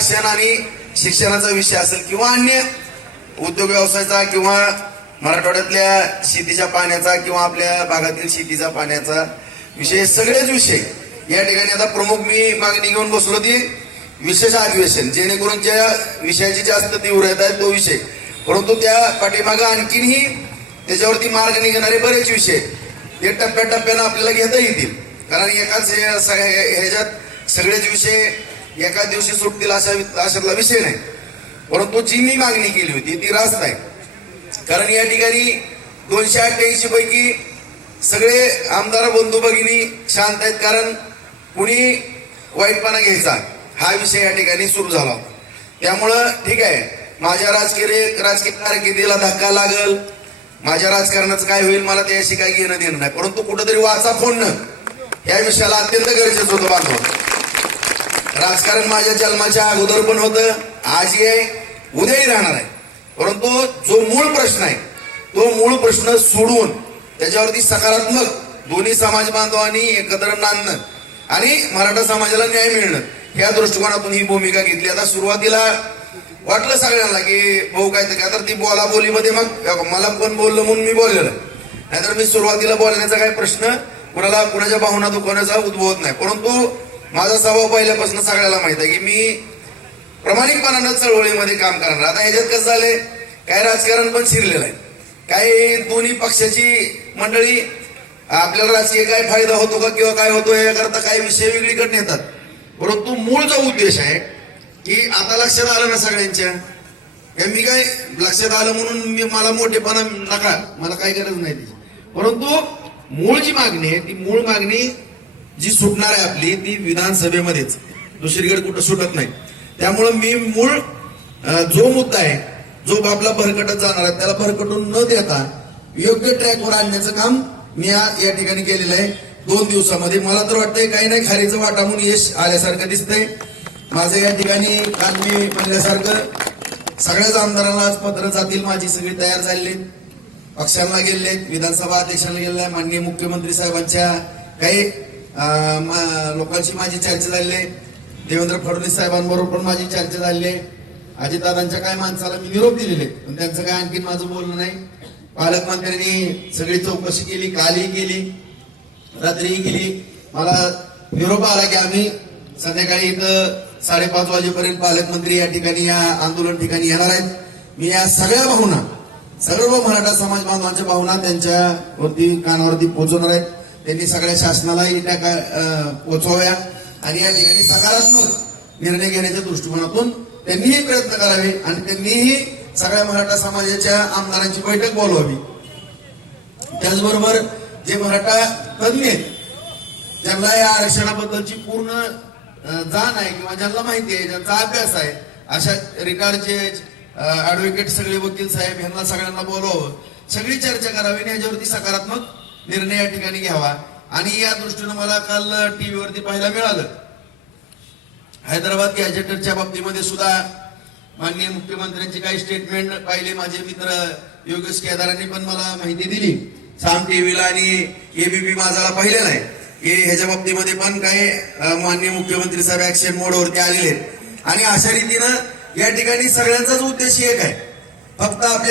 आरक्षण आणि शिक्षणाचा विषय असेल किंवा अन्य उद्योग व्यवसायाचा किंवा मराठवाड्यातल्या शेतीच्या पाण्याचा किंवा आपल्या भागातील शेतीचा पाण्याचा विषय, सगळेच विषय या ठिकाणी आता प्रमुख मी मागणी घेऊन बसलो ती विशेष अधिवेशन, जेणेकरून ज्या विषयाची जास्त तीव्रता आहे तो विषय, परंतु त्या पाठीमागं आणखीनही त्याच्यावरती मार्ग निघणारे बरेच विषय ते टप्प्याटप्प्यानं आपल्याला घेता येतील. कारण एकाच ह्याच्यात सगळेच विषय एकाच दिवशी सुटतील अशातला विषय नाही. परंतु जी मी मागणी केली होती ती रास्त आहे. कारण या ठिकाणी 288 पैकी सगळे आमदार बंधू भगिनी शांत आहेत. कारण कुणी वाईटपणा घ्यायचा हा विषय या ठिकाणी सुरू झाला होता. त्यामुळं ठीक आहे, माझ्या राजकीय कारकिर्दीला धक्का लागल, माझ्या राजकारणाचं काय होईल मला त्याशी काही घेणं देणं नाही, परंतु कुठंतरी वाचा फोडणं या विषयाला अत्यंत गरजेचं होतं. बांधव राजकारण माझ्या जन्माच्या अगोदर पण होतं, आजही आहे, उद्याही राहणार आहे. परंतु जो मूळ प्रश्न आहे तो मूळ प्रश्न सोडून त्याच्यावरती सकारात्मक दोन्ही समाज बांधवांनी एकत्र नांदणं आणि मराठा समाजाला न्याय मिळणं या दृष्टिकोनातून ही भूमिका घेतली. आता सुरुवातीला वाटलं सगळ्यांना की भाऊ काय तर ती बोलाबोलीमध्ये मग मला कोण बोललं म्हणून मी बोललेलं, नाहीतर मी सुरुवातीला बोलण्याचा काही प्रश्न कुणाच्या भावना दुखवण्याचा उद्भवत नाही. परंतु माझा स्वभाव पहिल्यापासून सगळ्याला माहित आहे की मी प्रामाणिकपणानं चळवळीमध्ये काम करणार. आता ह्याच्यात कसं झालंय, काय राजकारण पण शिरलेलं आहे, काही दोन्ही पक्षाची मंडळी आपल्याला राजकीय काय फायदा होतो का किंवा काय होतो याकरता काही विषय वेगळीकडे नेतात. परंतु मूळ जो उद्देश आहे की आता लक्षात आलं ना सगळ्यांच्या, मी काय लक्षात आलं म्हणून मला मोठेपणा नका, मला काही गरज नाही त्याची. परंतु मूळ जी मागणी आहे ती मूळ मागणी जी सुटणार आहे आपली ती विधानसभेमध्येच, दुसरीकडे कुठं सुटत नाही. त्यामुळं मी मूळ जो मुद्दा आहे जो आपला भरकटत जाणार आहे त्याला भरकटून न देता योग्य ट्रॅकवर आणण्याचं काम मी या ठिकाणी केलेलं आहे 2 दिवसामध्ये. मला तर वाटतंय काही नाही खारीचं वाटा म्हणून यश आल्यासारखं दिसतंय माझं या ठिकाणी. काल मी म्हणल्यासारखं सगळ्याच आमदारांना आज पत्र जातील, माझी सगळी तयार झालेली, पक्षांना गेलेले, विधानसभा अध्यक्षांना गेलेल्या, माननीय मुख्यमंत्री साहेबांच्या काही लोकांशी माझी चर्चा झाली आहे, देवेंद्र फडणवीस साहेबांबरोबर पण माझी चर्चा झाली आहे, अजितदादांच्या काय माणसाला मी निरोप दिलेले पण त्यांचं काय आणखीन माझं बोलणं नाही. पालकमंत्र्यांनी सगळी चौकशी केली, कालही केली, रात्रीही केली. मला निरोप आला की आम्ही संध्याकाळी इथं 5:30 वाजेपर्यंत पालकमंत्री या ठिकाणी या आंदोलन ठिकाणी येणार आहेत. मी या सगळ्या भावना, सर्व मराठा समाज बांधवांच्या भावना त्यांच्यावरती कानावरती पोहोचवणार आहेत. त्यांनी सगळ्या शासनालाही त्या पोहोचवाव्या आणि या ठिकाणी सकारात्मक निर्णय घेण्याच्या दृष्टिकोनातून त्यांनीही प्रयत्न करावे आणि त्यांनीही सगळ्या मराठा समाजाच्या आमदारांची बैठक बोलवावी. त्याचबरोबर जे मराठा तज्ञ आहेत, ज्यांना या आरक्षणाबद्दलची पूर्ण जाण आहे किंवा ज्यांना माहिती आहे, ज्यांचा अभ्यास आहे, अशा रिटायर्ड जज, ऍडव्होकेट, सगळे वकील साहेब यांना सगळ्यांना बोलवावं, सगळी चर्चा करावी आणि याच्यावरती सकारात्मक निर्णय या ठिकाणी घ्यावा. आणि या दृष्टीनं मला काल टीव्हीवरती पाहायला मिळालं हैदराबाद गॅजेटरच्या बाबतीमध्ये सुद्धा माननीय मुख्यमंत्र्यांची काही स्टेटमेंट पाहिले. माझे मित्र योगेश केदारांनी पण मला माहिती दिली, साम टीव्हीला आणि एबीपी माझाला पाहिलेलं आहे की ह्याच्या बाबतीमध्ये पण काही माननीय मुख्यमंत्री साहेब ऍक्शन मोडवरती आलेले आहेत. आणि अशा रीतीनं या ठिकाणी सगळ्यांचाच उद्देश एक आहे, फक्त आपल्या